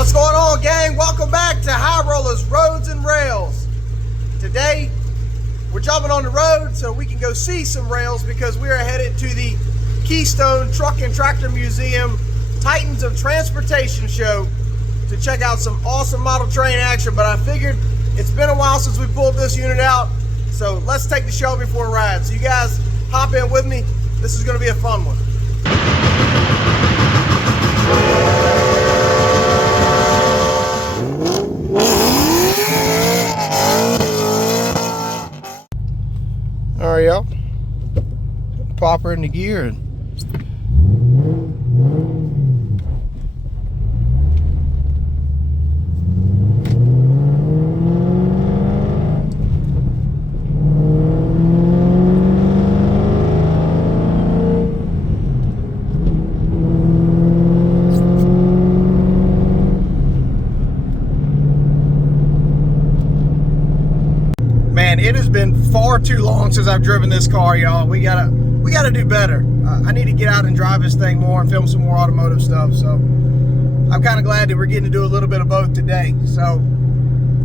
What's going on, gang? Welcome back to High Rollers Roads and Rails. Today, we're jumping on the road so we can go see some rails because we are headed to the Keystone Truck and Tractor Museum Titans of Transportation show to check out some awesome model train action. But I figured it's been a while since we pulled this unit out, so let's take the Shelby for a ride. So you guys hop in with me. This is going to be a fun one. All right, y'all. Pop her into gear and it has been far too long since I've driven this car, y'all. We gotta do better. I need to get out and drive this thing more and film some more automotive stuff. So I'm kind of glad that we're getting to do a little bit of both today. So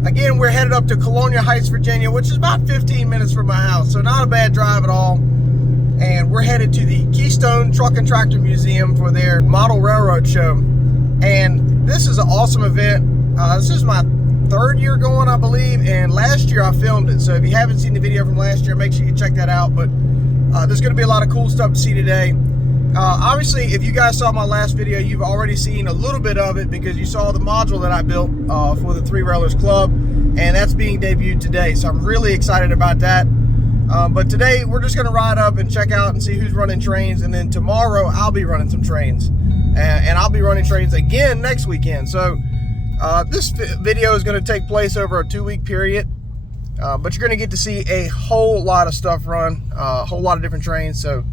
again, we're headed up to Colonial Heights, Virginia, which is about 15 minutes from my house. So not a bad drive at all. And we're headed to the Keystone Truck and Tractor Museum for their model railroad show. And this is an awesome event. This is my third year going, I believe, and last year I filmed it. So if you haven't seen the video from last year, make sure you check that out. But there's going to be a lot of cool stuff to see today. Obviously, if you guys saw my last video, you've already seen a little bit of it because you saw the module that I built for the Three Railers Club, and that's being debuted today. So I'm really excited about that. But today we're just going to ride up and check out and see who's running trains, and then tomorrow I'll be running some trains, and I'll be running trains again next weekend. So this video is going to take place over a 2-week period, but you're going to get to see a whole lot of stuff run, a whole lot of different trains. So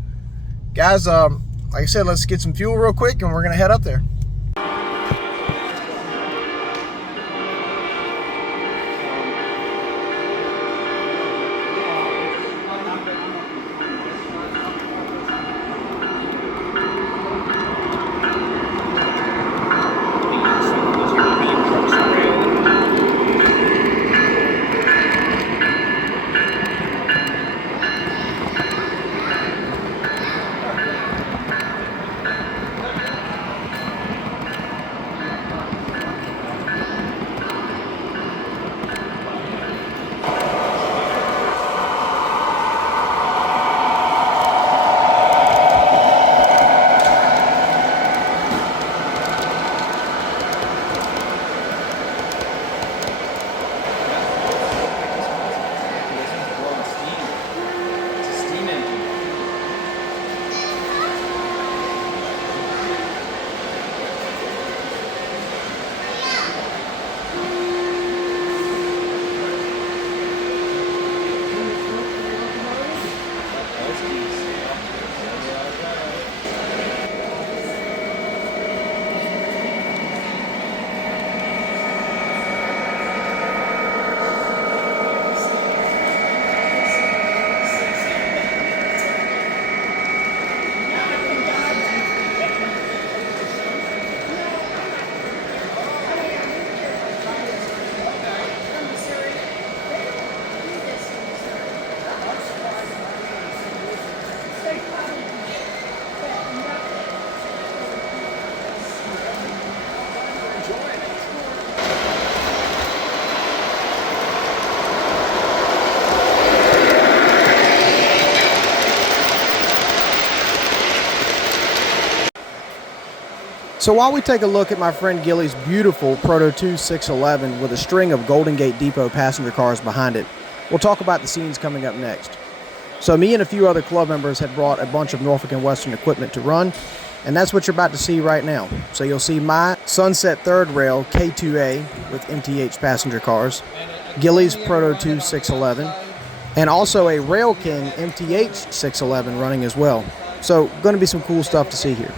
guys, like I said, let's get some fuel real quick and we're going to head up there. So while we take a look at my friend Gilly's beautiful Proto 2 611 with a string of Golden Gate Depot passenger cars behind it, we'll talk about the scenes coming up next. So me and a few other club members had brought a bunch of Norfolk and Western equipment to run, and that's what you're about to see right now. So you'll see my Sunset Third Rail K2A with MTH passenger cars, Gilly's Proto 2 611, and also a Rail King MTH 611 running as well. So going to be some cool stuff to see here.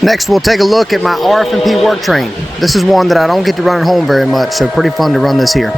Next, we'll take a look at my RF&P work train. This is one that I don't get to run at home very much, so pretty fun to run this here.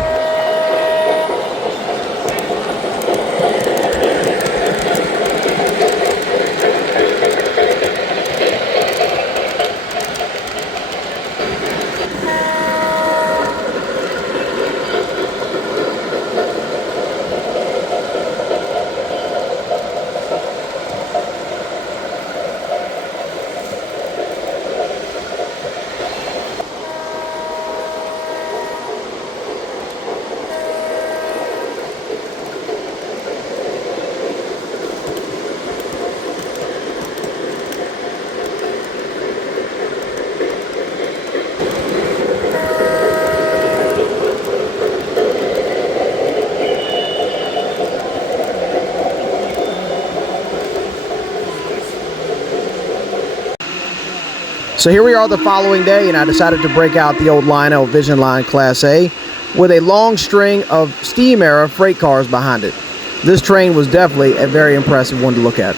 So here we are the following day, and I decided to break out the old Lionel Vision Line Class A with a long string of steam era freight cars behind it. This train was definitely a very impressive one to look at.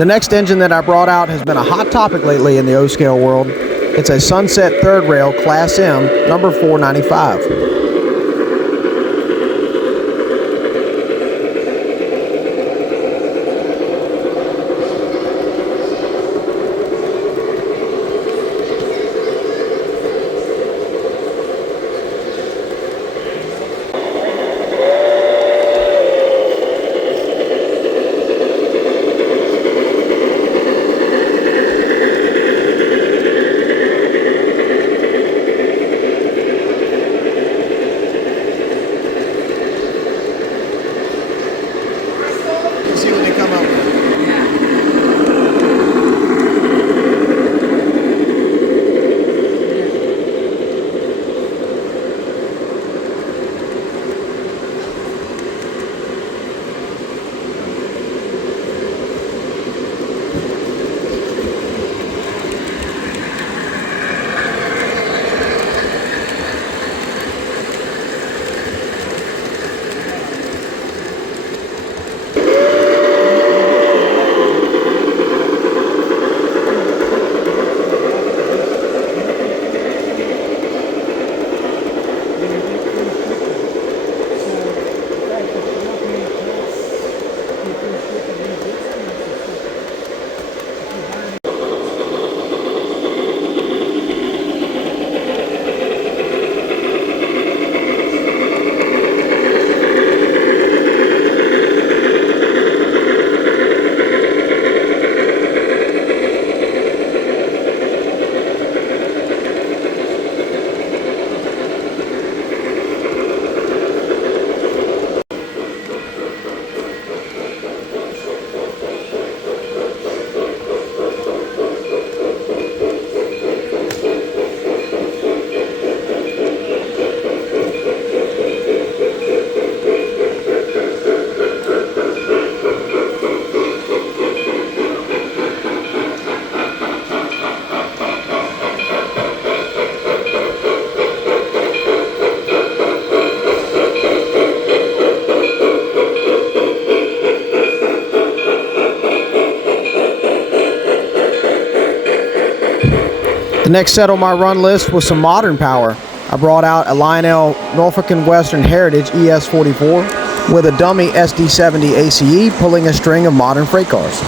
The next engine that I brought out has been a hot topic lately in the O-scale world. It's a Sunset third rail Class M, number 495. See what they come up with. The next set on my run list was some modern power. I brought out a Lionel Norfolk and Western Heritage ES44 with a dummy SD70 ACE pulling a string of modern freight cars.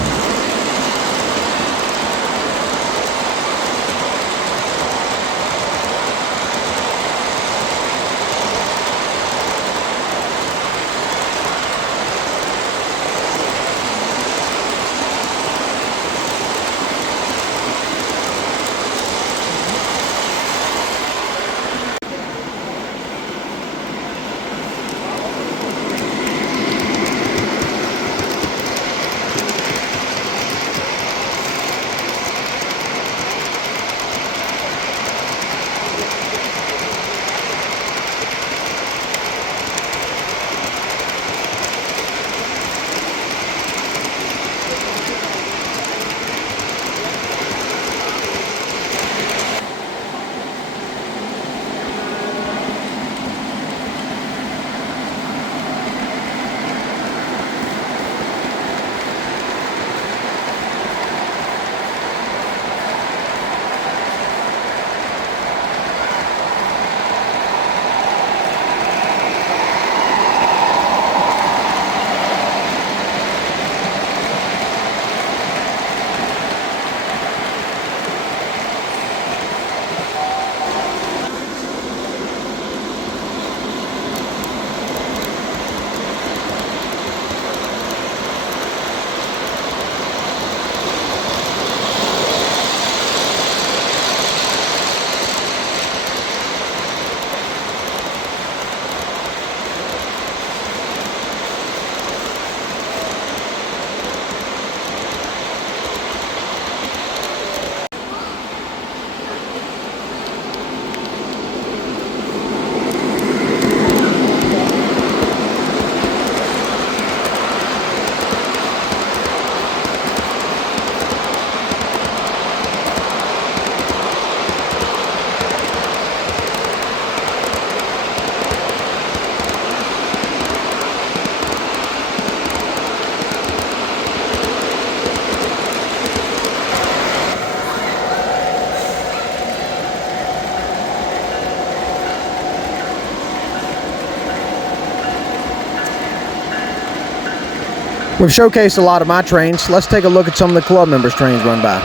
We've showcased a lot of my trains. Let's take a look at some of the club members' trains run by.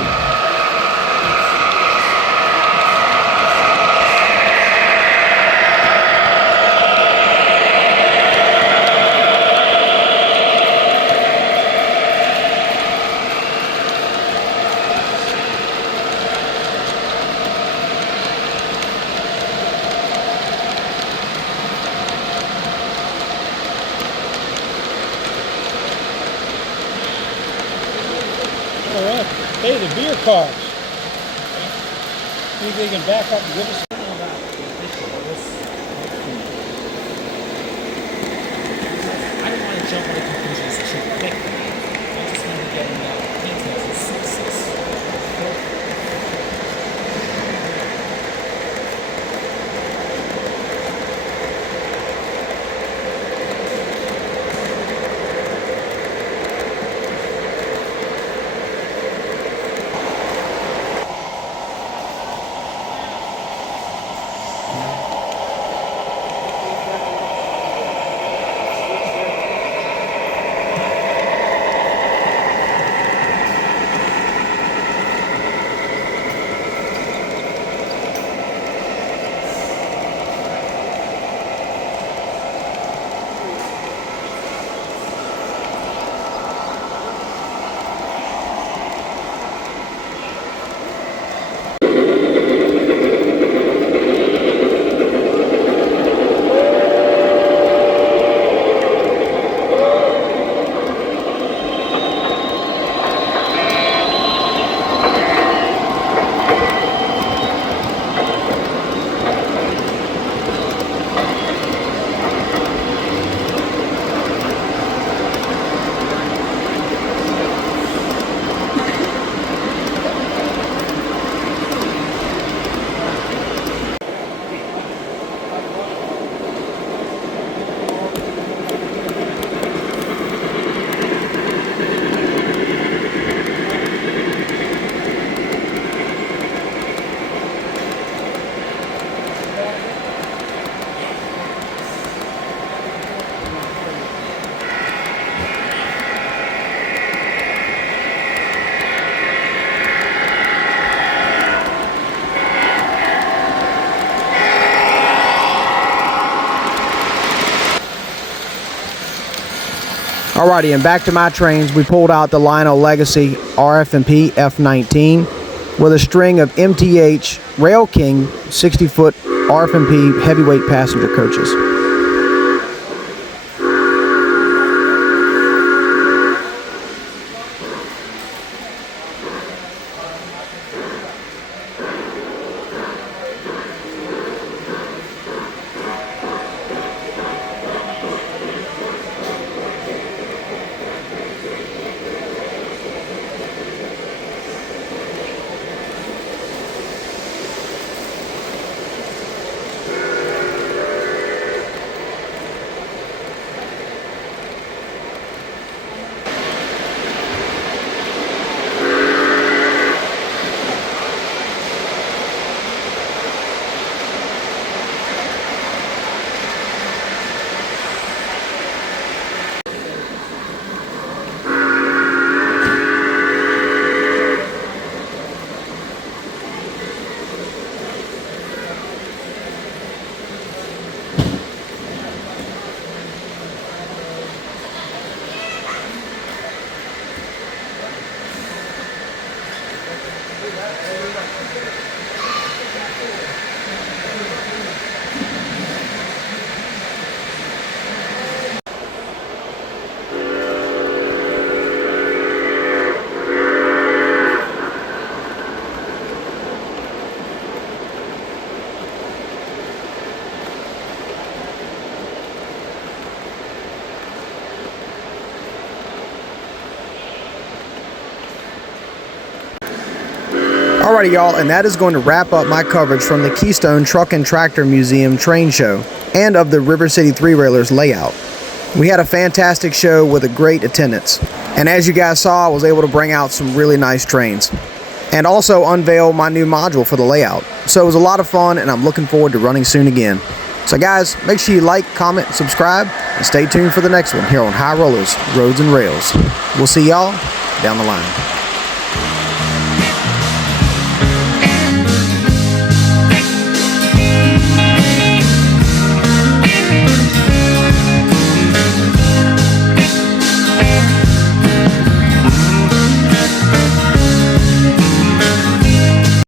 Hey, the beer cars. Think they can back up and give us I didn't want to jump on the conclusions too quickly. I just wanted to get in the details of success. Alrighty, and back to my trains, we pulled out the Lionel Legacy RF&P F19 with a string of MTH Rail King 60-foot RF&P heavyweight passenger coaches. Alrighty, y'all, and that is going to wrap up my coverage from the Keystone Truck and Tractor Museum train show and of the River City 3-Railers layout. We had a fantastic show with a great attendance, and as you guys saw, I was able to bring out some really nice trains and also unveil my new module for the layout. So it was a lot of fun, and I'm looking forward to running soon again. So guys, make sure you like, comment, subscribe, and stay tuned for the next one here on High Rollers, Roads and Rails. We'll see y'all down the line.